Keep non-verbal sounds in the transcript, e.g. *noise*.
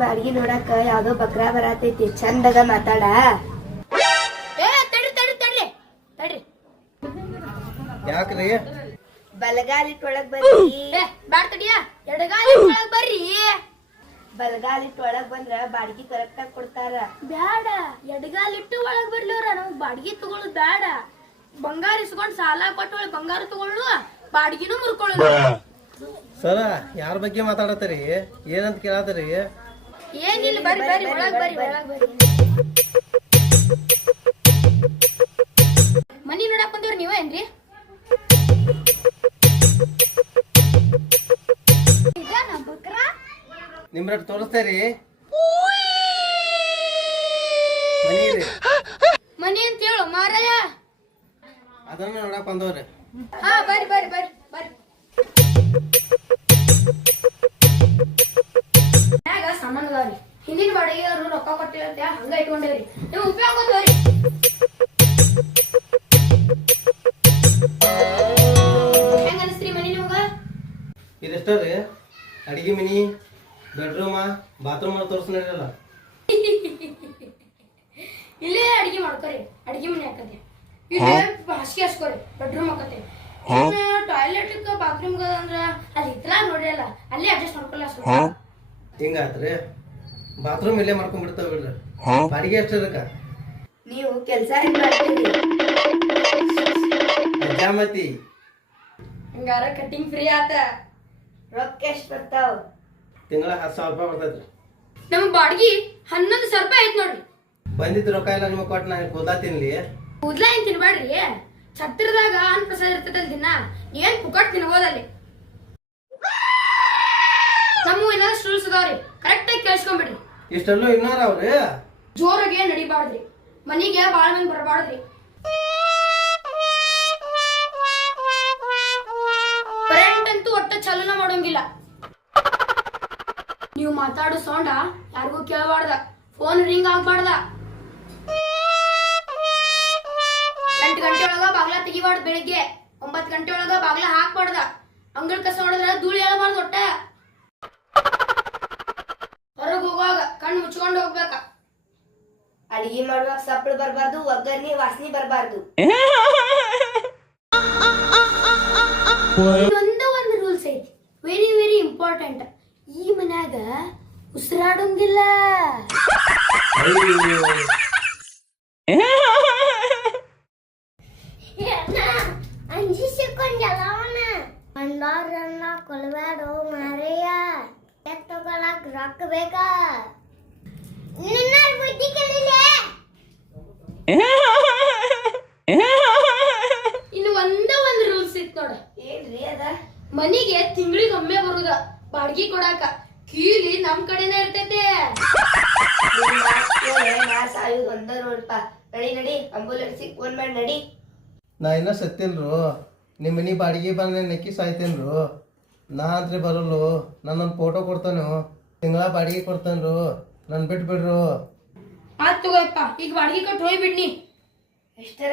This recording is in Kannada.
ನೋಡಾಕ ಯಾವ್ದೋ ಬಕ್ರಾ ಬರತೈತಿ. ಚಂದಗ ಮಾತಾಡ. ಯಾಕ್ರಿ? ಬಲಗಾಲಿಟ್ಟೊಳಗ್ ಬರ್ರಿ. ಏ ಬ್ಯಾಡ್ ತಡಿಯ. ಎಡಗಾಲಿ ಒಳಗ್ ಬರ್ರಿ. ಬಲಗಾಲಿಟ್ಟೊಳಗ್ ಬಂದ್ರ ಬಾಡಿಗೆ ಕರೆಕ್ಟ್ ಆಗಿ ಕೊಡ್ತಾರ. ಬ್ಯಾಡ. ಎಡಗಾಲಿಟ್ಟು ಒಳಗ್ ಬರ್ಲಿವ್ರ ನಮ್ಗ್ ಬಾಡಿಗೆ ತಗೊಳ್ಳೋದು ಬ್ಯಾಡ. ಬಂಗಾರ ಇಸ್ಕೊಂಡ್ ಸಾಲ ಕೊಟ್ಟು ಒಳಗ್ ಬಂಗಾರ ತಗೊಳ್ಳು ಬಾಡಿಗೆನೂ ಮುರ್ಕೊಳ್ಳೋದು. ಸರ ಯಾರ ಬಗ್ಗೆ ಮಾತಾಡತ್ತೀರಿ? ಏನಂತ ಕೇಳತ್ತೀರಿ? ಏನಿಲ್ಲ ಬರ್ರಿ ಬರ್ರಿ ಒಳಗ್ ಬರ್ರಿ ಒಳಗ್ ಬರ್ರಿ. ಮನಿ ನೋಡಕ್ ಬಂದವ್ರ ನೀವ ಏನ್ರಿ? ನಿಮ್ರಟ್ ತೋರಿಸ್ತೇರಿ ಮನಿ ಅಂತ ಹೇಳು ಮಾರಾಯ. ಅದನ್ನ ನೋಡಕ್ ಬಂದವ್ರಿ. ಹಾ ಬರ್ರಿ ಬರ್ರಿ ಬರ್ರಿ. ಹಂಗ ಇಟ್ಕೊಂಡೇವ್ರಿ ನೀವು ಉಪಯೋಗ ಹೋಗ್ರಿ ಹೆಂಗ ಅನಸ್ತ್ರಿ ಮನಿ ನಿಮಗ? ಇದೆಷ್ಟ ರೀ. ಅಡಿಗೆ ಮನಿ ಬೆಡ್ರೂಮ ಬಾತ್ರೂಮ್ ತೋರ್ಸ್ ನಡಿರಲ್ಲ ಇಲ್ಲೇ ಅಡಿಗೆ ಮಾಡ್ಕೊರಿ. ಅಡಿಗೆ ಮನಿ ಹಾಕತಿ ಇಲ್ಲೇ ಹಾಸಿಗೆ ಹಾಸ್ಕೋರಿ ಬೆಡ್ರೂಮ್ ಹಾಕತಿ ಟಾಯ್ಲೆಟ್ ಬಾತ್ರೂಮ್ ಅಂದ್ರ ಅಲ್ಲಿ ಇತ್ತಲ ನೋಡ್ರಿ ಅಲ್ಲ ಅಲ್ಲೇ ಅಡ್ಜಸ್ಟ್ ಮಾಡ್ಕೊಲ್ಲ ಹಿಂಗಾತ್ರಿ. ಬಾತ್ರೂಮ್ ಇಲ್ಲೇ ಮಾಡ್ಕೊಂಡ್ಬಿಡ್ತಾವ ಬಿಡ್ರಿ ಬಾಡಿಗೆ ಎಷ್ಟು ಅದಕ್ಕ. ನೀವು ಕೆಲಸ ಅಜ್ಜಾಮತಿ. ಹಂಗಾರ ಕಟಿಂಗ್ ಫ್ರೀ ಆತ. ರೊಕ್ಕ ಎಷ್ಟ್ ಬರ್ತಾವ? ತಿಂಗಳ ಹತ್ತು ಸಾವಿರ ರೂಪಾಯಿ ಬರ್ತೈತ್ರಿ. ನಮ್ಮ ಬಾಡ್ಗಿ ಹನ್ನೊಂದು ಸಾವಿರ ರೂಪಾಯಿ ಆಯ್ತು ನೋಡ್ರಿ. ಬಂದಿದ್ ರೊಕ್ಕ ಎಲ್ಲ ನಿಮಗೆ ಕೊಟ್ಟು ನಾನು ಕೂದಾ ತಿನ್ಲಿ. ಕೂದ್ಲ ಏನ್ ತಿನ್ಬೇಡ್ರಿ ಛತ್ರದಾಗ ಅನ್ನ ಪ್ರಸಾದ ಇರ್ತದಲ್ ದಿನ. ಏನ್ ಪುಕಟ್ ತಿನ್ಬೋದಲ್ಲಿ ನಮ್ಮ ಏನಾದ್ರು ರೂಲ್ಸ್ ಅದಾವ್ರಿ ಕರೆಕ್ಟ್ ಆಗಿ ಕೇಳಿಸ್ಕೊಂಬಿಡ್ರಿ. ಇಷ್ಟೆಲ್ಲೂ ಇನ್ನಾರ ಅವ್ರಿ. ಜೋರಾಗೆ ನಡಿಬಾರ್ದ್ರಿ. ಮನಿಗೆ ಬಾಳ ಮಂದಿ ಬರಬಾರ್ದ್ರಿ. ಅಂತೂ ಒಟ್ಟ ಚಲನ ಮಾಡೋಂಗಿಲ್ಲ. ನೀವು ಮಾತಾಡೋ ಸೌಂಡ ಯಾರಿಗೂ ಕೇಳಬಾರ್ದ. Phone ring ಆಗ್ಬಾರ್ದ. ಎಂಟು ಗಂಟೆ ಒಳಗ ಬಾಗ್ಲ ತೆಗಿಬಾರ್ದು ಬೆಳಿಗ್ಗೆ. ಒಂಬತ್ತು ಗಂಟೆ ಒಳಗ ಬಾಗ್ಲ ಹಾಕ್ಬಾರ್ದ. ಅಂಗಳ ಕಸ ಹೊಡೆದ್ರ ಧೂಳಿ ಹೇಳಬಾರ್ದು ಒಟ್ಟ. ಅಡಿಗೆ ಮಾಡುವಾಗ ಸಪ್ಪಳು ಬರಬಾರ್ದು ಒಗ್ಗರಣೆ ವಾಸನೆ ಬರಬಾರ್ದು. ಒಂದ *laughs* ಒಂದು ರೂಲ್ಸ್ ಐತಿ. ವೆರಿ ವೆರಿ ಇಂಪಾರ್ಟೆಂಟ್ ಈ ಮನ್ಯಾಗ ಉಸಿರಾಡಂಗಿಲ್ಲ. ಅಂಜಿಸಿಕೊಂಡಲ್ಲವನ ಬಂದವ್ರನ್ನ ಕೊಲ್ಬೇಡು ಮಾರಯ್ಯ. ತಗೊಳಕ್ ರೊಕ್ಕ ಬೇಕಾ ನಿನ್ನ ಬುದ್ಧಿ ಕಲಿಲೆ *laughs* ಇನ್ನು ಒಂದ ಒಂದ್ ರೂಲ್ಸ್ ಇತ್ತು ನೋಡ. ಏನ್ರಿ ಅದ? ಮನಿಗೆ ತಿಂಗಳಿಗೆ ಒಮ್ಮೆ ಬರುದ. ಬಾಡ್ಗಿ ಕೊಡಾಕ. ಕೀಲಿ ನಮ್ ಕಡೆನೇ ಇರ್ತೈತೆ. ನಾ ಸಾಯುದ್ ಒಂದ ನಡಿ ನಡಿ ಫೋನ್ ಮಾಡಿ ನಡಿ. ನಾ ಇನ್ನ ಸತ್ತಿಲ್ರು. ನಿಮ್ಮ ಮನಿ ಬಾಡಿಗೆ ಬಂದ್ರೆ ನೆಕ್ಕಿ ಸಾಯ್ತೇನ್ರು. ನಾ ಅಂದ್ರೆ ಬರಲ್ಲು ನನ್ನೊಂದು ಫೋಟೋ ಕೊಡ್ತಾನು. ತಿಂಗಳ ಬಾಡಿಗೆ ಕೊಡ್ತಾನ್ರು. ನನ್ ಬಿಟ್ಟು ಬಿಡ್ರು ಆತ್ ತಗೋಯಪ್ಪ ಈಗ ಬಾಡಿಗೆ ಕೊಟ್ಟು ಹೋಗ್ಬಿಡ್ನಿ ಎಷ್ಟರ